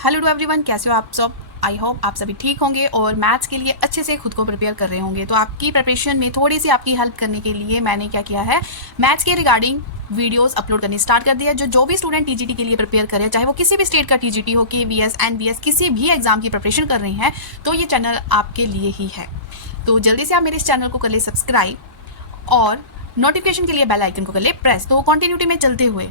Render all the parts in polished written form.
Hello to everyone, कैसे हो आप सब। आई होप आप सभी ठीक होंगे और मैथ्स के लिए अच्छे से खुद को प्रिपेयर कर रहे होंगे। तो आपकी प्रिपरेशन में थोड़ी सी आपकी हेल्प करने के लिए मैंने क्या किया है, मैथ्स के रिगार्डिंग वीडियोस अपलोड करनी स्टार्ट कर दिया। जो भी स्टूडेंट टीजीटी के लिए प्रिपेयर कर रहे हैं, चाहे वो किसी भी स्टेट का टीजीटी हो, केवीएस, एनवीएस, किसी भी एग्जाम की प्रिपरेशन कर रहे हैं, तो ये चैनल आपके लिए ही है। तो जल्दी से आप मेरे इस चैनल को कर ले सब्सक्राइब और नोटिफिकेशन के लिए बेल आइकन को कर ले प्रेस। तो कंटिन्यूटी में चलते हुए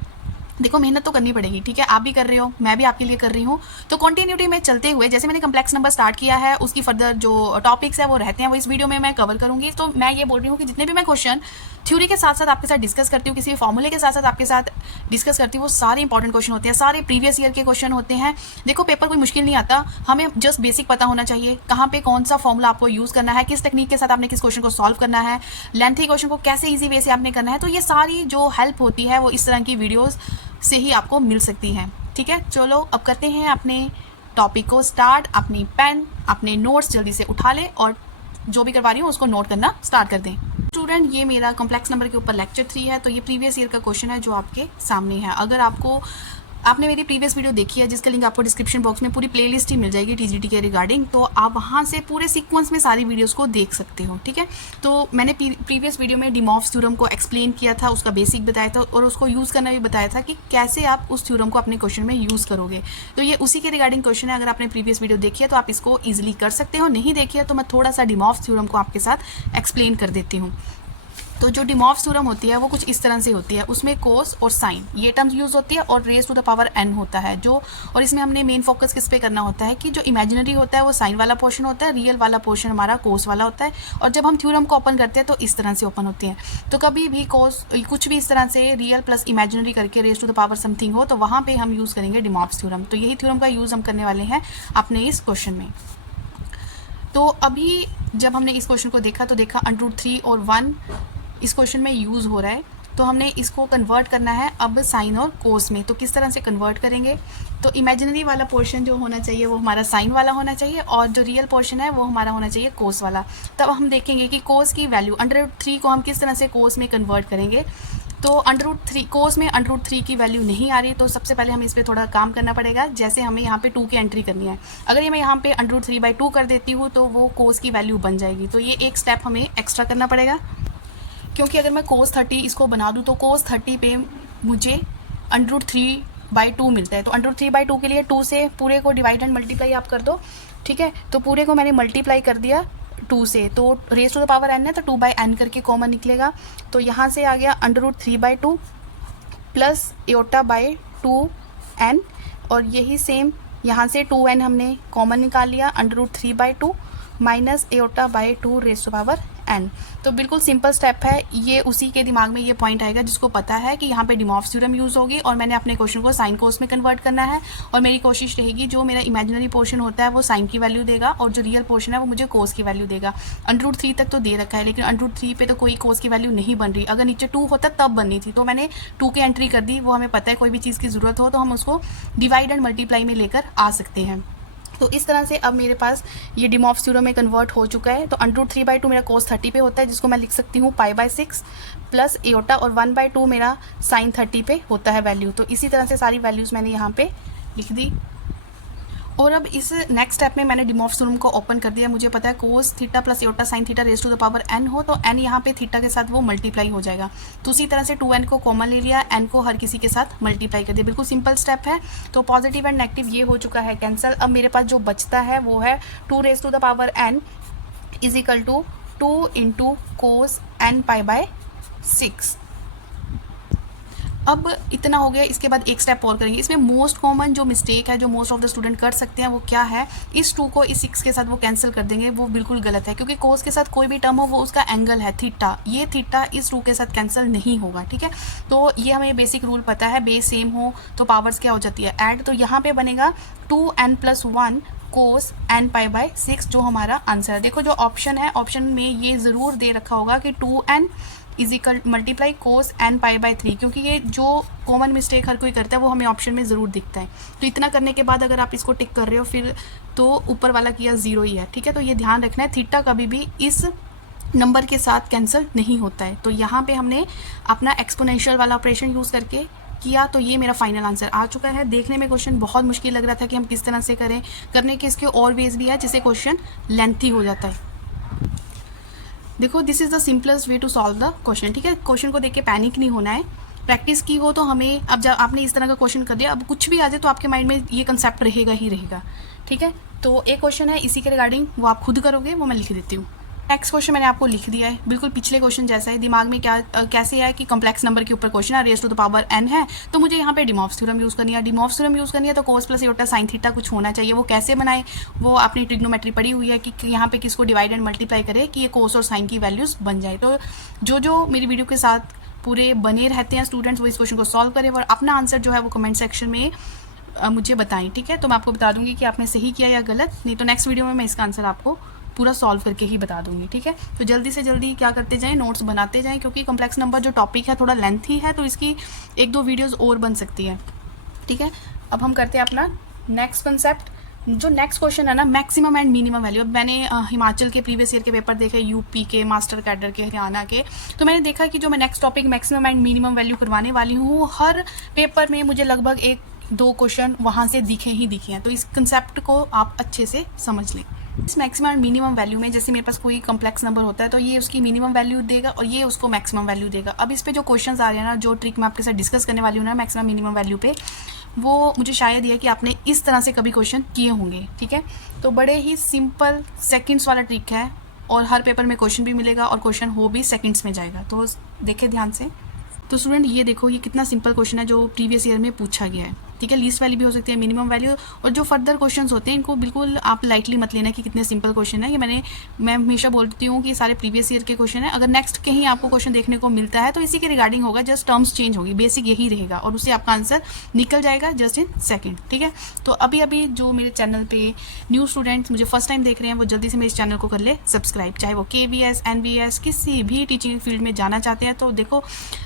देखो, मेहनत तो करनी पड़ेगी, ठीक है। आप भी कर रहे हो, मैं भी आपके लिए कर रही हूँ। तो कंटिन्यूटी में चलते हुए जैसे मैंने कम्प्लेक्स नंबर स्टार्ट किया है, उसकी फर्दर जो टॉपिक्स है वो रहते हैं, वो इस वीडियो में मैं कवर करूंगी। तो मैं ये बोल रही हूँ कि जितने भी मैं क्वेश्चन थ्योरी के साथ साथ आपके साथ डिस्कस करती हूँ, किसी भी फॉर्मूले के साथ साथ आपके साथ डिस्कस करती हूँ, वो सारे इंपॉर्टेंट क्वेश्चन होते हैं, सारे प्रीवियस ईयर के क्वेश्चन होते हैं। देखो, पेपर कोई मुश्किल नहीं आता, हमें जस्ट बेसिक पता होना चाहिए, कहाँ पे कौन सा फॉर्मूला आपको यूज़ करना है, किस टेक्निक के साथ आपने किस क्वेश्चन को सॉल्व करना है, लेंथी क्वेश्चन को कैसे ईजी वे से आपने करना है। तो ये सारी जो हेल्प होती है वो इस तरह की वीडियोज़ से ही आपको मिल सकती हैं, ठीक है। चलो अब करते हैं अपने टॉपिक को स्टार्ट। अपनी पेन, अपने नोट्स जल्दी से उठा लें और जो भी करवा रही हूँ उसको नोट करना स्टार्ट कर दें। स्टूडेंट, ये मेरा कॉम्प्लेक्स नंबर के ऊपर लेक्चर 3 है। तो ये प्रीवियस ईयर का क्वेश्चन है जो आपके सामने है। अगर आपने मेरी प्रीवियस वीडियो देखी है, जिसका लिंक आपको डिस्क्रिप्शन बॉक्स में पूरी प्लेलिस्ट ही मिल जाएगी टीजीटी के रिगार्डिंग, तो आप वहाँ से पूरे सीक्वेंस में सारी वीडियोस को देख सकते हो, ठीक है। तो मैंने प्रीवियस वीडियो में डिमॉफ्स थ्योरम को एक्सप्लेन किया था, उसका बेसिक बताया था और उसको यूज़ करना भी बताया था कि कैसे आप उस थ्योरम को अपने क्वेश्चन में यूज़ करोगे। तो ये उसी के रिगार्डिंग क्वेश्चन है। अगर आपने प्रीवियस वीडियो देखी है तो आप इसको ईजिली कर सकते हो, नहीं देखी है तो मैं थोड़ा सा डिमॉफ्स थ्योरम को आपके साथ एक्सप्लेन कर देती हूँ। तो जो डिमॉफ्स थ्योरम होती है वो कुछ इस तरह से होती है, उसमें कोस और साइन ये टर्म्स यूज होती है और raise to the power n होता है जो। और इसमें हमने मेन फोकस किस पे करना होता है कि जो इमेजिनरी होता है वो साइन वाला पोर्शन होता है, रियल वाला पोर्शन हमारा कोस वाला होता है। और जब हम थ्योरम को ओपन करते हैं तो इस तरह से ओपन होती है। तो कभी भी कोस कुछ भी इस तरह से रियल प्लस इमेजिनरी करके raise to the power something हो तो वहाँ पे हम यूज़ करेंगे डिमॉफ्स थ्योरम। तो यही थ्योरम का यूज़ हम करने वाले हैं अपने इस क्वेश्चन में। तो अभी जब हमने इस क्वेश्चन को देखा तो देखा √3 और 1 इस क्वेश्चन में यूज़ हो रहा है। तो हमने इसको कन्वर्ट करना है अब साइन और कोस में। तो किस तरह से कन्वर्ट करेंगे, तो इमेजिनरी वाला पोर्शन जो होना चाहिए वो हमारा साइन वाला होना चाहिए और जो रियल पोर्शन है वो हमारा होना चाहिए कोस वाला। तब हम देखेंगे कि कोस की वैल्यू √3 को हम किस तरह से कोस में कन्वर्ट करेंगे। तो √3 कोस में √3 की वैल्यू नहीं आ रही, तो सबसे पहले हमें इस पर थोड़ा काम करना पड़ेगा। जैसे हमें यहाँ पे 2 की एंट्री करनी है, अगर ये मैं यहाँ पे √3/2 कर देती हूँ तो वो कोस की वैल्यू बन जाएगी। तो ये एक स्टेप हमें एक्स्ट्रा करना पड़ेगा, क्योंकि अगर मैं cos 30 इसको बना दूँ तो cos 30 पे मुझे √3/2 मिलता है। तो √3/2 के लिए 2 से पूरे को डिवाइड एंड मल्टीप्लाई आप कर दो, ठीक है। तो पूरे को मैंने मल्टीप्लाई कर दिया 2 से, तो raise to the power n है तो 2/n करके कॉमन निकलेगा। तो यहाँ से आ गया √3/2 प्लस /2n और यही सेम यहाँ से 2n हमने कॉमन निकाल लिया, √3/2 minus /2 raise to power n। तो बिल्कुल सिंपल स्टेप है ये, उसी के दिमाग में ये पॉइंट आएगा जिसको पता है कि यहाँ पे डिमॉफ्स थ्योरम यूज़ होगी और मैंने अपने क्वेश्चन को साइन कोस में कन्वर्ट करना है। और मेरी कोशिश रहेगी जो मेरा इमेजिनरी पोर्शन होता है वो साइन की वैल्यू देगा और जो रियल पोर्शन है वो मुझे कोस की वैल्यू देगा। √3 तक तो दे रखा है, लेकिन √3 पे तो कोई कोस की वैल्यू नहीं बन रही। अगर नीचे 2 होता तब बननी थी, तो मैंने 2 की एंट्री कर दी। वो हमें पता है कोई भी चीज़ की ज़रूरत हो तो हम उसको डिवाइड एंड मल्टीप्लाई में लेकर आ सकते हैं। तो इस तरह से अब मेरे पास ये डिमॉफ्स थ्योरम में कन्वर्ट हो चुका है। तो √3/2 मेरा cos 30 पे होता है, जिसको मैं लिख सकती हूँ π/6 प्लस एटा, और 1/2 मेरा sin 30 पे होता है वैल्यू। तो इसी तरह से सारी वैल्यूज़ मैंने यहाँ पे लिख दी। और अब इस नेक्स्ट स्टेप में मैंने डिमॉफ्स थ्योरम को ओपन कर दिया। मुझे पता है cos theta plus iota sin theta raise to the power n हो तो n यहाँ पे थीटा के साथ वो मल्टीप्लाई हो जाएगा। तो उसी तरह से 2n को कॉमन ले लिया, n को हर किसी के साथ मल्टीप्लाई कर दिया। बिल्कुल सिंपल स्टेप है। तो पॉजिटिव एंड नेगेटिव ये हो चुका है कैंसिल। अब मेरे पास जो बचता है वो है 2 raise to the power n is equal to 2 × cos n π/6। अब इतना हो गया। इसके बाद एक स्टेप और करेंगे। इसमें मोस्ट कॉमन जो मिस्टेक है जो मोस्ट ऑफ द स्टूडेंट कर सकते हैं वो क्या है, इस 2 को इस 6 के साथ वो कैंसिल कर देंगे। वो बिल्कुल गलत है, क्योंकि कोस के साथ कोई भी टर्म हो वो उसका एंगल है थीटा। ये थीटा इस 2 के साथ कैंसिल नहीं होगा, ठीक है। तो ये हमें बेसिक रूल पता है, बेस सेम हो तो पावर्स क्या हो जाती है, ऐड। तो यहाँ पे बनेगा 2n + 1 cos n π/6 जो हमारा आंसर है। देखो जो ऑप्शन है, ऑप्शन में ये ज़रूर दे रखा होगा कि 2n is equal multiply cos n π/3, क्योंकि ये जो कॉमन मिस्टेक हर कोई करता है वो हमें ऑप्शन में ज़रूर दिखता है। तो इतना करने के बाद अगर आप इसको टिक कर रहे हो फिर तो ऊपर वाला किया 0 ही है, ठीक है। तो ये ध्यान रखना है, थीटा कभी भी इस नंबर के साथ कैंसिल नहीं होता है। तो यहाँ पे हमने अपना एक्सपोनेंशियल वाला ऑपरेशन यूज़ करके किया तो ये मेरा फाइनल आंसर आ चुका है। देखने में क्वेश्चन बहुत मुश्किल लग रहा था कि हम किस तरह से करें, करने के इसके और वेज भी है जिससे क्वेश्चन लेंथी हो जाता है। देखो this is the simplest way to solve the question, ठीक है। क्वेश्चन को देख के पैनिक नहीं होना है, प्रैक्टिस की हो तो हमें, अब जब आपने इस तरह का क्वेश्चन कर दिया, अब कुछ भी आ जाए तो आपके माइंड में ये कंसेप्ट रहेगा ही रहेगा, ठीक है। तो एक क्वेश्चन है इसी के रिगार्डिंग, वो आप खुद करोगे, वो मैं लिख देती हूँ। नेक्स्ट क्वेश्चन मैंने आपको लिख दिया है, बिल्कुल पिछले क्वेश्चन जैसा है। दिमाग में क्या कैसे है कि कॉम्प्लेक्स नंबर के ऊपर क्वेश्चन है, raise to the power n है, तो मुझे यहाँ पे डिमॉर्फ्स थ्योरम यूज़ करनी है। डिमॉर्फ्स थ्योरम यूज़ करनी है तो कोस प्लस एयोटा साइन थीटा कुछ होना चाहिए। वो कैसे बनाए, वो आपने ट्रिग्नोमेट्री पढ़ी हुई है कि यहाँ पे किसको डिवाइड एंड मल्टीप्लाई करे कि ये कोस और साइन की वैल्यूज़ बन जाए। तो जो मेरी वीडियो के साथ पूरे बने रहते हैं स्टूडेंट्स, वो इस क्वेश्चन को सॉल्व करें और अपना आंसर जो है वो कमेंट सेक्शन में मुझे बताएं, ठीक है। तो मैं आपको बता दूंगी कि आपने सही किया या गलत, नहीं तो नेक्स्ट वीडियो में मैं इसका आंसर आपको पूरा सॉल्व करके ही बता दूंगी, ठीक है। तो जल्दी से जल्दी क्या करते जाएं, नोट्स बनाते जाएं, क्योंकि कॉम्प्लेक्स नंबर जो टॉपिक है थोड़ा लेंथी है, तो इसकी 1-2 वीडियोज़ और बन सकती है, ठीक है। अब हम करते हैं अपना नेक्स्ट कंसेप्ट। जो नेक्स्ट क्वेश्चन है ना, मैक्सिमम एंड मिनिमम वैल्यू। अब मैंने हिमाचल के प्रीवियस ईयर के पेपर देखे, यूपी के, मास्टर कैडर के, हरियाणा के, तो मैंने देखा कि जो मैं next topic maximum and minimum value करवाने वाली हूँ, हर पेपर में मुझे लगभग 1-2 क्वेश्चन वहाँ से दिखे हैं। तो इस कंसेप्ट को आप अच्छे से समझ लें। इस मैक्सिमम एंड मिनिमम वैल्यू में जैसे मेरे पास कोई कॉम्प्लेक्स नंबर होता है तो ये उसकी मिनिमम वैल्यू देगा और ये उसको मैक्सिमम वैल्यू देगा। अब इस पे जो क्वेश्चंस आ रहे हैं ना, जो ट्रिक मैं आपके साथ डिस्कस करने वाली हूँ ना मैक्सिमम मिनिमम वैल्यू पे, वो मुझे शायद ये कि आपने इस तरह से कभी क्वेश्चन किए होंगे, ठीक है। तो बड़े ही सिंपल सेकंड्स वाला ट्रिक है और हर पेपर में क्वेश्चन भी मिलेगा और क्वेश्चन हो भी सेकंड्स में जाएगा, तो देखें ध्यान से। तो स्टूडेंट ये देखो, ये कितना सिंपल क्वेश्चन है जो प्रीवियस ईयर में पूछा गया है, ठीक है। लीस्ट वैल्यू भी हो सकती है, मिनिमम वैल्यू, और जो फर्दर क्वेश्चंस होते हैं इनको बिल्कुल आप लाइटली मत लेना कि कितने सिंपल क्वेश्चन है। ये मैं हमेशा बोलती हूँ कि सारे प्रीवियस ईयर के क्वेश्चन है। अगर नेक्स्ट कहीं आपको क्वेश्चन देखने को मिलता है तो इसी के रिगार्डिंग होगा, जस्ट टर्म्स चेंज होगी, बेसिक यही रहेगा और उससे आपका आंसर निकल जाएगा जस्ट इन सेकेंड, ठीक है। तो अभी जो मेरे चैनल पे न्यू स्टूडेंट्स मुझे फर्स्ट टाइम देख रहे हैं वो जल्दी से मेरे इस चैनल को कर ले सब्सक्राइब, चाहे वो KVS NVS किसी भी टीचिंग फील्ड में जाना चाहते हैं। तो देखो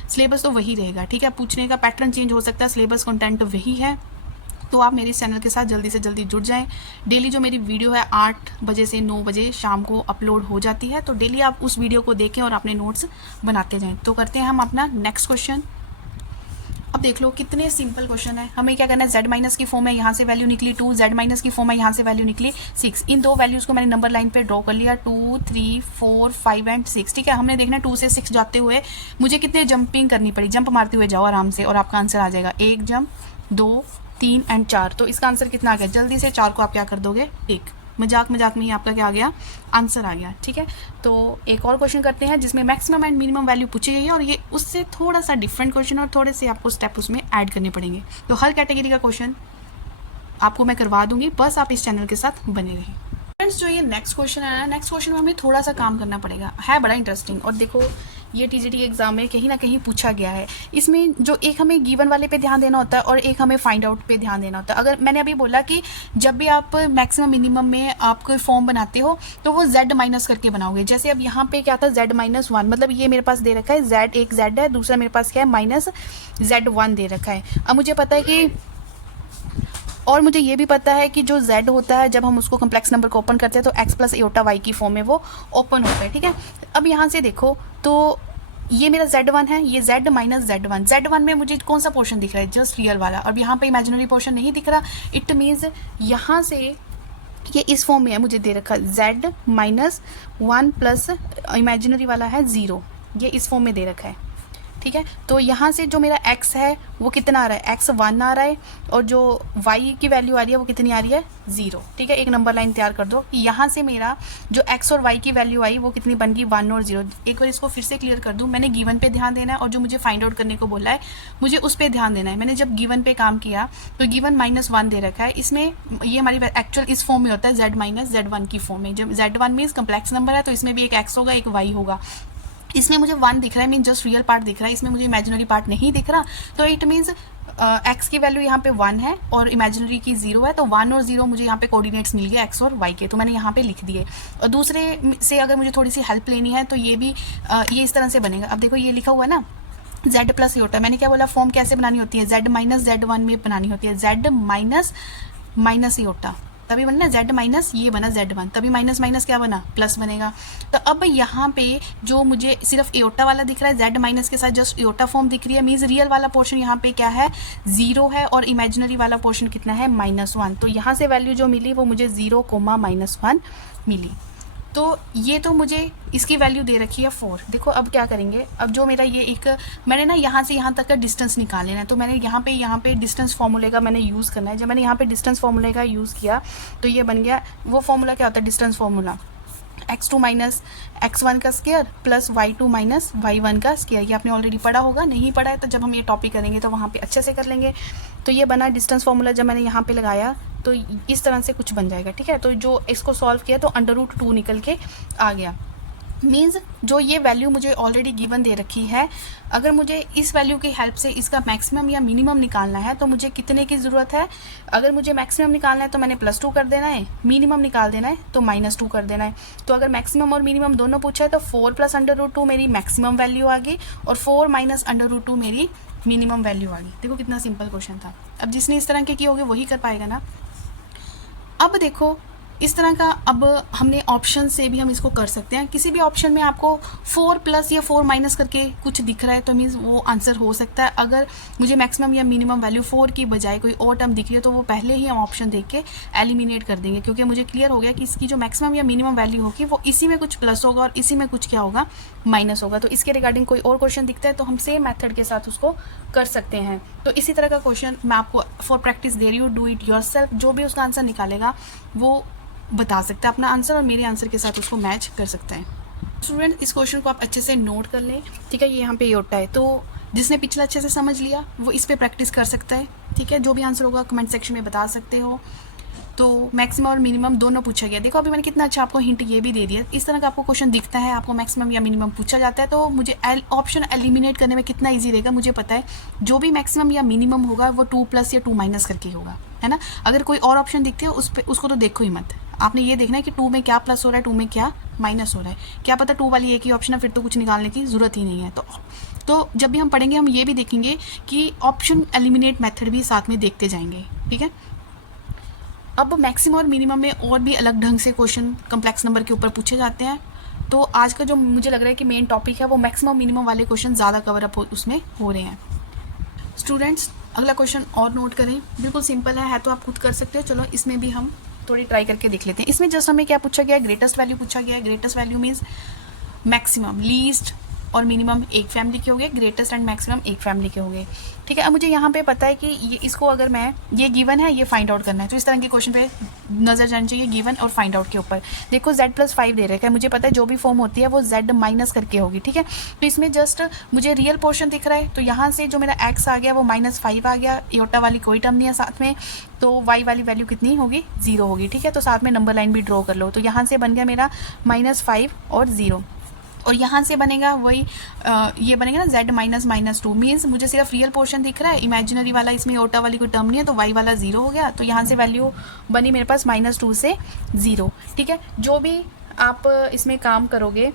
सिलेबस तो वही रहेगा, ठीक है। पूछने का पैटर्न चेंज हो सकता है, सिलेबस कंटेंट वही है। तो आप मेरे इस चैनल के साथ जल्दी से जल्दी जुड़ जाएं। डेली जो मेरी वीडियो है 8 बजे से 9 बजे शाम को अपलोड हो जाती है, तो डेली आप उस वीडियो को देखें और अपने नोट्स बनाते जाएं। तो करते हैं हम अपना नेक्स्ट क्वेश्चन। अब देख लो कितने सिंपल क्वेश्चन है। हमें क्या करना है, z माइनस की फॉर्म है, यहाँ से वैल्यू निकली 2, z माइनस की फॉर्म है, यहाँ से वैल्यू निकली 6। इन दो वैल्यूज़ को मैंने नंबर लाइन पे ड्रॉ कर लिया, 2, 3, 4, 5 एंड 6, ठीक है। हमने देखना 2 से 6 जाते हुए मुझे कितने जंपिंग करनी पड़ी, जंप मारते हुए जाओ आराम से और आपका आंसर आ जाएगा 1 जंप, 2, 3 एंड 4। तो इसका आंसर कितना आ गया, जल्दी से 4 को आप क्या कर दोगे, टिक। मजाक में ही आपका क्या आ गया, आंसर आ गया, ठीक है। तो एक और क्वेश्चन करते हैं जिसमें मैक्सिमम एंड मिनिमम वैल्यू पूछी गई है और ये उससे थोड़ा सा डिफरेंट क्वेश्चन और थोड़े से आपको स्टेप उसमें ऐड करने पड़ेंगे। तो हर कैटेगरी का क्वेश्चन आपको मैं करवा दूंगी, बस आप इस चैनल के साथ बने रहें। फ्रेंड्स जो ये नेक्स्ट क्वेश्चन है ना, नेक्स्ट क्वेश्चन में हमें थोड़ा सा काम करना पड़ेगा, है बड़ा इंटरेस्टिंग। और देखो ये TGT एग्जाम में कहीं ना कहीं पूछा गया है। इसमें जो एक हमें गिवन वाले पे ध्यान देना होता है और एक हमें फाइंड आउट पे ध्यान देना होता है। अगर मैंने अभी बोला कि जब भी आप मैक्सिमम मिनिमम में आप कोई फॉर्म बनाते हो तो वो z माइनस करके बनाओगे। जैसे अब यहाँ पे क्या था, z-1, मतलब ये मेरे पास दे रखा है z, एक z है, दूसरा मेरे पास क्या है -z1 दे रखा है। अब मुझे पता है कि, और मुझे ये भी पता है कि जो z होता है जब हम उसको कॉम्प्लेक्स नंबर को ओपन करते हैं तो x प्लस एयोटा y की फॉर्म में वो ओपन होता है, ठीक है। अब यहाँ से देखो तो ये मेरा z1 है, ये z माइनस z1। z1 में मुझे कौन सा पोर्शन दिख रहा है, जस्ट रियल वाला, और यहाँ पे इमेजिनरी पोर्शन नहीं दिख रहा। इट मीन्स यहाँ से ये इस फॉर्म में है, मुझे दे रखा z-1 प्लस इमेजिनरी वाला है 0, ये इस फॉर्म में दे रखा है, ठीक है। तो यहाँ से जो मेरा x है वो कितना आ रहा है, x1 आ रहा है, और जो y की वैल्यू आ रही है वो कितनी आ रही है, 0, ठीक है। एक नंबर लाइन तैयार कर दो, यहाँ से मेरा जो x और y की वैल्यू आई वो कितनी बन गई, 1 और 0। एक बार इसको फिर से क्लियर कर दूँ, मैंने गिवन पे ध्यान देना है और जो मुझे फाइंड आउट करने को बोला है मुझे उस पर ध्यान देना है। मैंने जब गिवन पे काम किया तो गिवन -1 दे रखा है, इसमें ये हमारी एक्चुअल इस फॉर्म में होता है z माइनस z1 की फॉर्म में। जब z1 मीन्स कम्प्लेक्स नंबर है तो इसमें भी एक x होगा एक y होगा। इसमें मुझे 1 दिख रहा है, मीन जस्ट रियल पार्ट दिख रहा है, इसमें मुझे इमेजिनरी पार्ट नहीं दिख रहा। तो इट मीन्स x की वैल्यू यहाँ पे 1 है और इमेजिनरी की 0 है, तो 1 और 0 मुझे यहाँ पे कोऑर्डिनेट्स मिल गए x और y के, तो मैंने यहाँ पे लिख दिए। और दूसरे से अगर मुझे थोड़ी सी हेल्प लेनी है तो ये भी ये इस तरह से बनेगा। अब देखो ये लिखा हुआ है ना z प्लस एयोटा, मैंने क्या बोला, फॉर्म कैसे बनानी होती है, z माइनस z1 में बनानी होती है, z माइनस एयोटा, तभी बना z माइनस ये बना z1, तभी माइनस माइनस क्या बना प्लस बनेगा। तो अब यहाँ पे जो मुझे सिर्फ एयोटा वाला दिख रहा है, z माइनस के साथ जस्ट एयोटा फॉर्म दिख रही है, मीन्स रियल वाला पोर्शन यहाँ पे क्या है 0 है और इमेजिनरी वाला पोर्शन कितना है -1। तो यहाँ से वैल्यू जो मिली वो मुझे 0, -1 मिली। तो ये तो मुझे इसकी वैल्यू दे रखी है 4। देखो अब क्या करेंगे, अब जो मेरा ये एक मैंने ना यहाँ से यहाँ तक का डिस्टेंस निकाल लेना है, तो मैंने यहाँ पे डिस्टेंस फार्मूले का मैंने यूज़ करना है। जब मैंने यहाँ पे डिस्टेंस फार्मूले का यूज़ किया तो ये बन गया, वो फार्मूला क्या होता है distance formula, x2 minus x1 का square plus y2 minus y1 का स्क्वायर। ये आपने ऑलरेडी पढ़ा होगा, नहीं पढ़ा है तो जब हम ये टॉपिक करेंगे तो वहाँ पे अच्छे से कर लेंगे। तो ये बना डिस्टेंस फार्मूला, जब मैंने यहाँ पे लगाया तो इस तरह से कुछ बन जाएगा, ठीक है। तो जो इसको सॉल्व किया तो √2 निकल के आ गया। मीन्स जो ये वैल्यू मुझे ऑलरेडी गिवन दे रखी है, अगर मुझे इस वैल्यू की हेल्प से इसका मैक्सिमम या मिनिमम निकालना है तो मुझे कितने की ज़रूरत है। अगर मुझे मैक्सिमम निकालना है तो मैंने +2 कर देना है, मिनिमम निकाल देना है तो -2 कर देना है। तो अगर मैक्सिमम और मिनिमम दोनों पूछा है तो 4 + √2 मेरी मैक्सिमम वैल्यू आ गई और 4 - √2 मेरी मिनिमम वैल्यू आ गई। देखो कितना सिंपल क्वेश्चन था। अब जिसने इस तरह के किए होंगे वही कर पाएगा ना। अब देखो इस तरह का, अब हमने ऑप्शन से भी हम इसको कर सकते हैं। किसी भी ऑप्शन में आपको 4 प्लस या 4 माइनस करके कुछ दिख रहा है तो मीन्स वो आंसर हो सकता है। अगर मुझे मैक्सिमम या मिनिमम वैल्यू 4 की बजाय कोई और टर्म दिख रही है तो वो पहले ही हम ऑप्शन देख के एलिमिनेट कर देंगे, क्योंकि मुझे क्लियर हो गया कि इसकी जो मैक्सिमम या मिनिमम वैल्यू होगी वो इसी में कुछ प्लस होगा और इसी में कुछ क्या होगा माइनस होगा। तो इसके रिगार्डिंग कोई और क्वेश्चन दिखता है तो हम सेम मेथड के साथ उसको कर सकते हैं। तो इसी तरह का क्वेश्चन मैं आपको फॉर प्रैक्टिस दे रही हूँ, डू इट योरसेल्फ। जो भी उसका आंसर निकालेगा वो बता सकता है अपना आंसर और मेरे आंसर के साथ उसको मैच कर सकता है। स्टूडेंट इस क्वेश्चन को आप अच्छे से नोट कर लें, ठीक है। ये यहाँ पे एयोटा है, तो जिसने पिछला अच्छे से समझ लिया वो इस पे प्रैक्टिस कर सकता है, ठीक है। जो भी आंसर होगा कमेंट सेक्शन में बता सकते हो। तो मैक्सिमम और मिनिमम दोनों पूछा गया। देखो अभी मैंने कितना अच्छा आपको हिंट ये भी दे दिया। इस तरह का आपको क्वेश्चन दिखता है, आपको मैक्सिमम या मिनिमम पूछा जाता है तो मुझे ऑप्शन एलिमिनेट करने में कितना इजी रहेगा मुझे पता है। जो भी मैक्सिमम या मिनिमम होगा वो 2 प्लस या 2 माइनस करके होगा, है ना। अगर कोई और ऑप्शन दिखते हैं उसको तो देखो ही मत। आपने ये देखना है कि 2 में क्या प्लस हो रहा है, 2 में क्या माइनस हो रहा है। क्या पता 2 वाली एक ही ऑप्शन है, फिर तो कुछ निकालने की ज़रूरत ही नहीं है। तो जब भी हम पढ़ेंगे हम ये भी देखेंगे कि ऑप्शन एलिमिनेट मेथड भी साथ में देखते जाएंगे, ठीक है। अब मैक्सिमम और मिनिमम में और भी अलग ढंग से क्वेश्चन कम्प्लेक्स नंबर के ऊपर पूछे जाते हैं। तो आज का जो मुझे लग रहा है कि मेन टॉपिक है वो मैक्सिमम मिनिमम वाले क्वेश्चन ज़्यादा कवर अप उसमें हो रहे हैं। स्टूडेंट्स अगला क्वेश्चन और नोट करें, बिल्कुल सिंपल है तो आप खुद कर सकते हो। चलो इसमें भी हम थोड़ी ट्राई करके देख लेते हैं। इसमें जस्ट हमें क्या पूछा गया है, ग्रेटेस्ट वैल्यू पूछा गया है। Greatest value means maximum, least और मिनिमम एक फैमिली के हो गए, ग्रेटेस्ट एंड मैक्सिमम एक फैमिली के हो गए, ठीक है। अब मुझे यहाँ पे पता है कि ये इसको अगर मैं ये गिवन है ये फाइंड आउट करना है तो इस तरह के क्वेश्चन पे नज़र जानी चाहिए गिवन और फाइंड आउट के ऊपर। देखो z+5 दे रखा है, मुझे पता है जो भी फॉर्म होती है वो z माइनस करके होगी, ठीक है। तो इसमें जस्ट मुझे रियल पोर्शन दिख रहा है तो यहाँ से जो मेरा x आ गया वो -5 आ गया। एयोटा वाली कोई टर्म नहीं है साथ में, तो y वाली वैल्यू कितनी होगी 0 होगी, ठीक है। तो साथ में नंबर लाइन भी ड्रॉ कर लो। तो यहाँ से बन गया मेरा -5 और 0 और यहाँ से बनेगा वही ये बनेगा ना z -2 मीन्स मुझे सिर्फ रियल पोर्शन दिख रहा है, इमेजिनरी वाला इसमें ओटा वाली कोई टर्म नहीं है तो y वाला 0 हो गया। तो यहाँ से वैल्यू बनी मेरे पास -2 से 0, ठीक है। जो भी आप इसमें काम करोगे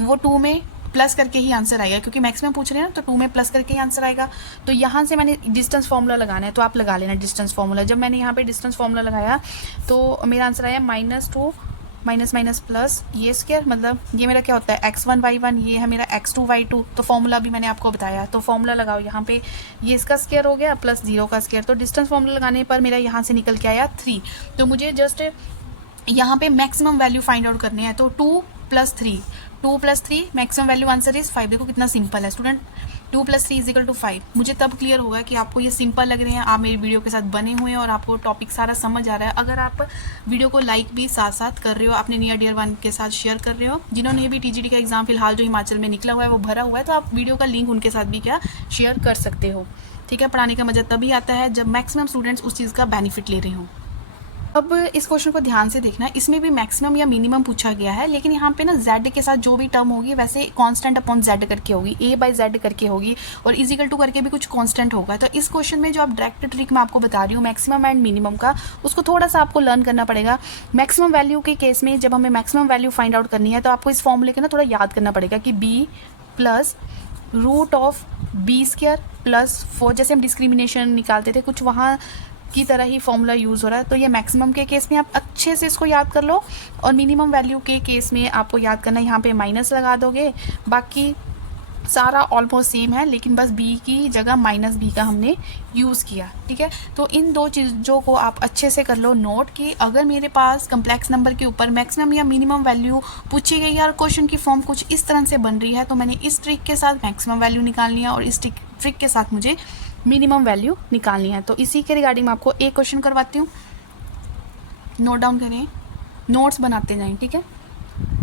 वो 2 में प्लस करके ही आंसर आएगा, क्योंकि मैक्सिमम पूछ रहे हैं ना तो 2 में प्लस करके ही आंसर आएगा। तो यहाँ से मैंने डिस्टेंस फार्मूला लगाना है तो आप लगा लेना डिस्टेंस फार्मूला। जब मैंने यहाँ पे डिस्टेंस फार्मूला लगाया तो मेरा आंसर आया -2 माइनस माइनस प्लस ये स्क्वायर, मतलब ये मेरा क्या होता है x1 y1, ये है मेरा x2 y2। तो फॉर्मूला भी मैंने आपको बताया, तो फॉर्मूला लगाओ यहाँ पे, ये इसका स्क्वायर हो गया प्लस 0 का स्क्वायर। तो डिस्टेंस फॉर्मूला लगाने पर मेरा यहाँ से निकल के आया 3। तो मुझे जस्ट यहाँ पे मैक्सिमम वैल्यू फाइंड आउट करनी है तो 2 + 3 मैक्सिमम वैल्यू आंसर इज 5। देखो कितना सिंपल है स्टूडेंट, 2 + 3 = 5। मुझे तब क्लियर होगा कि आपको ये सिंपल लग रहे हैं, आप मेरी वीडियो के साथ बने हुए हैं और आपको टॉपिक सारा समझ आ रहा है। अगर आप वीडियो को लाइक भी साथ साथ कर रहे हो, अपने नियर डियर वन के साथ शेयर कर रहे हो, जिन्होंने भी TGT का एग्जाम फिलहाल जो हिमाचल में निकला हुआ है वो भरा हुआ है, तो आप वीडियो का लिंक उनके साथ भी क्या शेयर कर सकते हो, ठीक है। पढ़ाने का मजा तभी आता है जब मैक्सिमम स्टूडेंट्स उस चीज़ का बेनिफिट ले रहे हों। अब इस क्वेश्चन को ध्यान से देखना, इसमें भी मैक्सिमम या मिनिमम पूछा गया है, लेकिन यहाँ पे ना z के साथ जो भी टर्म होगी वैसे कांस्टेंट अपॉन z करके होगी, a/z करके होगी और = करके भी कुछ कांस्टेंट होगा। तो इस क्वेश्चन में जो आप डायरेक्ट ट्रिक मैं आपको बता रही हूँ मैक्सिमम एंड मिनिमम का, उसको थोड़ा सा आपको लर्न करना पड़ेगा। मैक्सिमम वैल्यू के केस में जब हमें मैक्सिमम वैल्यू फाइंड आउट करनी है तो आपको इस फॉर्मूले के ना थोड़ा याद करना पड़ेगा कि b + √b² + 4, जैसे हम डिस्क्रिमिनेशन निकालते थे कुछ वहाँ की तरह ही फॉर्मूला यूज़ हो रहा है। तो ये मैक्सिमम के केस में आप अच्छे से इसको याद कर लो, और मिनिमम वैल्यू के केस में आपको याद करना है, यहाँ पे माइनस लगा दोगे। बाकी सारा ऑलमोस्ट सेम है, लेकिन बस बी की जगह माइनस बी का हमने यूज़ किया, ठीक है। तो इन दो चीज़ों को आप अच्छे से कर लो नोट कि अगर मेरे पास कम्प्लेक्स नंबर के ऊपर मैक्सिमम या मिनिमम वैल्यू पूछी गई है और क्वेश्चन की फॉर्म कुछ इस तरह से बन रही है, तो मैंने इस ट्रिक के साथ मैक्सिमम वैल्यू निकालनी है और इस ट्रिक के साथ मुझे मिनिमम वैल्यू निकालनी है। तो इसी के रिगार्डिंग मैं आपको एक क्वेश्चन करवाती हूँ, नोट डाउन करें, नोट्स बनाते जाएं, ठीक है।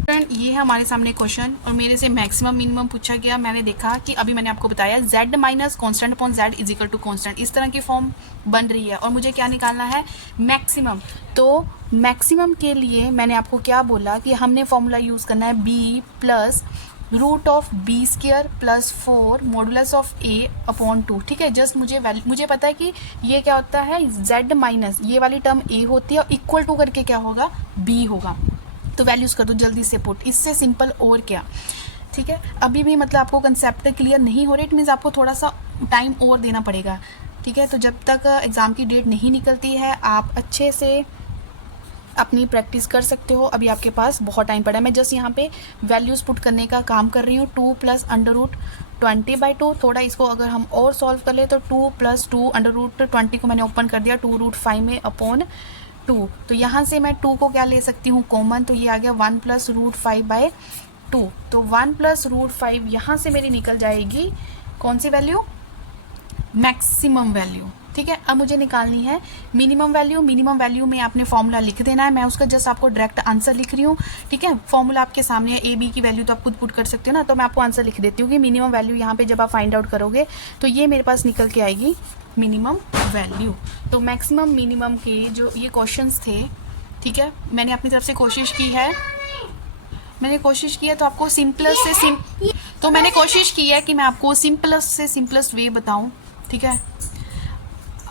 फ्रेंड, ये है हमारे सामने क्वेश्चन और मेरे से मैक्सिमम मिनिमम पूछा गया। मैंने देखा कि अभी मैंने आपको बताया z minus constant upon z is equal to constant, इस तरह की फॉर्म बन रही है और मुझे क्या निकालना है, मैक्सिमम। तो मैक्सिमम के लिए मैंने आपको क्या बोला कि हमने फॉर्मूला यूज़ करना है b plus root of B square plus 4 modulus of a upon 2, ठीक है। जस्ट मुझे पता है कि ये क्या होता है, z माइनस ये वाली टर्म a होती है और इक्वल टू करके क्या होगा, b होगा। तो वैल्यूज़ कर दो जल्दी से पुट, इससे सिंपल और क्या, ठीक है। अभी भी मतलब आपको कंसेप्ट क्लियर नहीं हो रही, इट मीन्स आपको थोड़ा सा टाइम और देना पड़ेगा, ठीक है। तो जब तक एग्ज़ाम की डेट नहीं निकलती है आप अच्छे से अपनी प्रैक्टिस कर सकते हो। अभी आपके पास बहुत टाइम पड़ा है। मैं जस्ट यहाँ पे वैल्यूज़ पुट करने का काम कर रही हूँ। 2 प्लस अंडर रूट 20/2, थोड़ा इसको अगर हम और सॉल्व कर ले तो 2 प्लस 2 अंडर रूट 20 को मैंने ओपन कर दिया 2 रूट 5 में अपॉन 2। तो यहाँ से मैं 2 को क्या ले सकती हूँ कॉमन, तो ये आ गया 1 प्लस रूट 5/2। तो 1 प्लस रूट 5 यहाँ से मेरी निकल जाएगी कौन सी वैल्यू, मैक्सिमम वैल्यू, ठीक है। अब मुझे निकालनी है मिनिमम वैल्यू। मिनिमम वैल्यू में आपने फॉर्मूला लिख देना है, मैं उसका जस्ट आपको डायरेक्ट आंसर लिख रही हूँ, ठीक है। फॉर्मूला आपके सामने है, ए बी की वैल्यू तो आप खुद पुट कर सकते हो ना, तो मैं आपको आंसर लिख देती हूँ कि मिनिमम वैल्यू यहाँ पे जब आप फाइंड आउट करोगे तो ये मेरे पास निकल के आएगी मिनिमम वैल्यू। तो मैक्सिमम मिनिमम के जो ये क्वेश्चंस थे, ठीक है, मैंने अपनी तरफ से कोशिश की है, तो आपको मैंने कोशिश की है कि मैं आपको सिंपलेस्ट से सिंपलेस्ट वे बताऊं, ठीक है।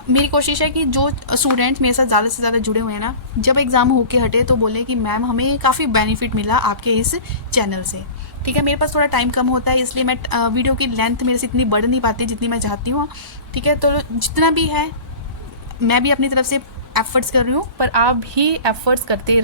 मेरी कोशिश है कि जो स्टूडेंट्स मेरे साथ ज़्यादा से ज़्यादा जुड़े हुए हैं ना, जब एग्ज़ाम होके हटे तो बोले कि मैम हमें काफ़ी बेनिफिट मिला आपके इस चैनल से, ठीक है। मेरे पास थोड़ा टाइम कम होता है, इसलिए मैं वीडियो की लेंथ मेरे से इतनी बढ़ नहीं पाती जितनी मैं चाहती हूँ, ठीक है। तो जितना भी है मैं भी अपनी तरफ से एफर्ट्स कर रही हूँ, पर आप भी एफर्ट्स करते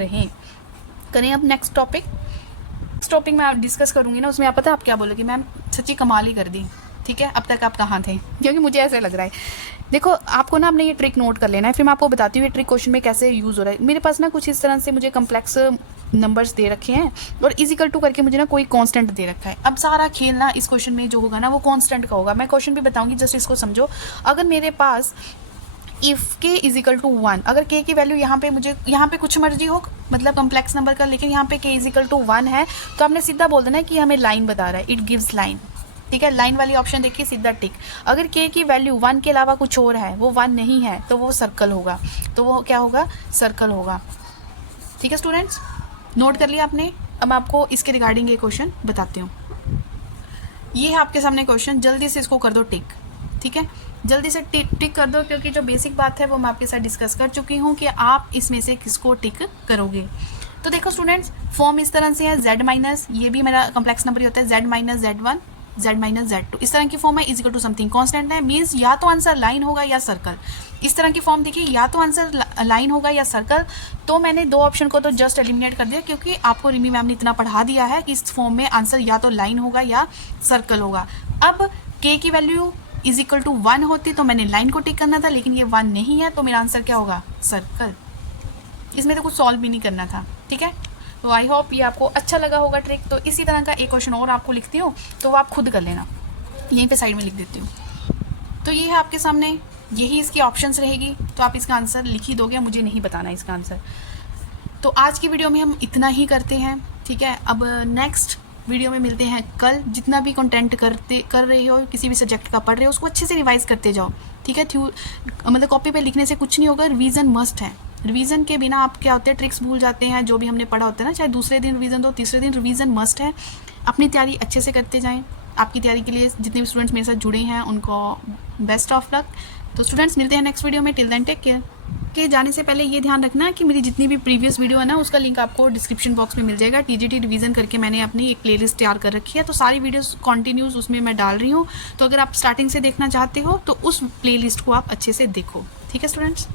करें। अब नेक्स्ट टॉपिक मैं डिस्कस करूँगी ना, उसमें आप पता है आप क्या बोलोगे, मैम सच्ची कमाल ही कर दी, ठीक है। अब तक आप कहाँ थे, क्योंकि मुझे ऐसे लग रहा है। देखो आपको ना अपने ये ट्रिक नोट कर लेना है, फिर मैं आपको बताती हूँ ये ट्रिक क्वेश्चन में कैसे यूज़ हो रहा है। मेरे पास ना कुछ इस तरह से मुझे कम्प्लेक्स नंबर्स दे रखे हैं और इजिकल टू करके मुझे ना कोई कांस्टेंट दे रखा है। अब सारा खेल ना इस क्वेश्चन में जो होगा ना वो कांस्टेंट का होगा। मैं क्वेश्चन भी बताऊंगी, जस्ट इसको समझो। अगर मेरे पास इफ़ के इजिकल टू 1, अगर के की वैल्यू यहाँ पे कुछ मर्जी हो, मतलब कम्प्लेक्स नंबर का, लेकिन यहाँ पे के इजिकल टू 1 है, तो आपने सीधा बोल देना कि हमें लाइन बता रहा है, इट गिव्स लाइन, ठीक है। लाइन वाली ऑप्शन देखिए, सीधा टिक। अगर के की वैल्यू 1 के अलावा कुछ और है, वो 1 नहीं है, तो वो सर्कल होगा, तो वो क्या होगा, सर्कल होगा, ठीक है। स्टूडेंट्स नोट कर लिया आपने। अब मैं आपको इसके रिगार्डिंग ये क्वेश्चन बताती हूँ। ये है आपके सामने क्वेश्चन, जल्दी से इसको कर दो टिक, ठीक है। जल्दी से टिक कर दो, क्योंकि जो बेसिक बात है वो मैं आपके साथ डिस्कस कर चुकी हूँ कि आप इसमें से किसको टिक करोगे। तो देखो स्टूडेंट्स, फॉर्म इस तरह से है, z माइनस, ये भी मेरा कम्प्लेक्स नंबर ही होता है, z minus z1 z minus z2, इस तरह की फॉर्म है, is equal to something constant है, मीन्स या तो आंसर लाइन होगा या सर्कल। इस तरह की फॉर्म देखिए, या तो आंसर लाइन होगा या सर्कल। तो मैंने दो ऑप्शन को तो जस्ट एलिमिनेट कर दिया, क्योंकि आपको रिमी मैम ने इतना पढ़ा दिया है कि इस फॉर्म में आंसर या तो लाइन होगा या सर्कल होगा। अब के की वैल्यू इज इक्वल टू 1 होती तो मैंने लाइन को टिक करना था, लेकिन ये 1 नहीं है, तो मेरा आंसर क्या होगा, सर्कल। इसमें तो कुछ सॉल्व भी नहीं करना था, ठीक है। तो आई होप ये आपको अच्छा लगा होगा ट्रिक। तो इसी तरह का एक क्वेश्चन और आपको लिखती हूँ, तो वो आप खुद कर लेना, यहीं पे साइड में लिख देती हूँ। तो ये है आपके सामने, यही इसकी ऑप्शंस रहेगी, तो आप इसका आंसर लिख ही दोगे, मुझे नहीं बताना इसका आंसर। तो आज की वीडियो में हम इतना ही करते हैं, ठीक है। अब नेक्स्ट वीडियो में मिलते हैं कल। जितना भी कंटेंट कर रहे हो, किसी भी सब्जेक्ट का पढ़ रहे हो, उसको अच्छे से रिवाइज करते जाओ, ठीक है। मतलब कॉपी पे लिखने से कुछ नहीं होगा, रिवीजन मस्ट है। रिवीजन के बिना आप क्या होते हैं, ट्रिक्स भूल जाते हैं, जो भी हमने पढ़ा होता है ना, चाहे दूसरे दिन रिवीजन दो, तीसरे दिन रिवीजन मस्ट है। अपनी तैयारी अच्छे से करते जाएं। आपकी तैयारी के लिए जितने भी स्टूडेंट्स मेरे साथ जुड़े हैं उनको बेस्ट ऑफ लक। तो स्टूडेंट्स मिलते हैं नेक्स्ट वीडियो में, टिल देन टेक केयर। के जाने से पहले ये ध्यान रखना कि मेरी जितनी भी प्रीवियस वीडियो है ना, उसका लिंक आपको डिस्क्रिप्शन बॉक्स में मिल जाएगा। टीजीटी रिवीजन करके मैंने अपनी एक प्लेलिस्ट तैयार कर रखी है, तो सारी वीडियोस कंटिन्यूस उसमें मैं डाल रही हूँ। तो अगर आप स्टार्टिंग से देखना चाहते हो तो उस प्लेलिस्ट को आप अच्छे से देखो, ठीक है स्टूडेंट्स।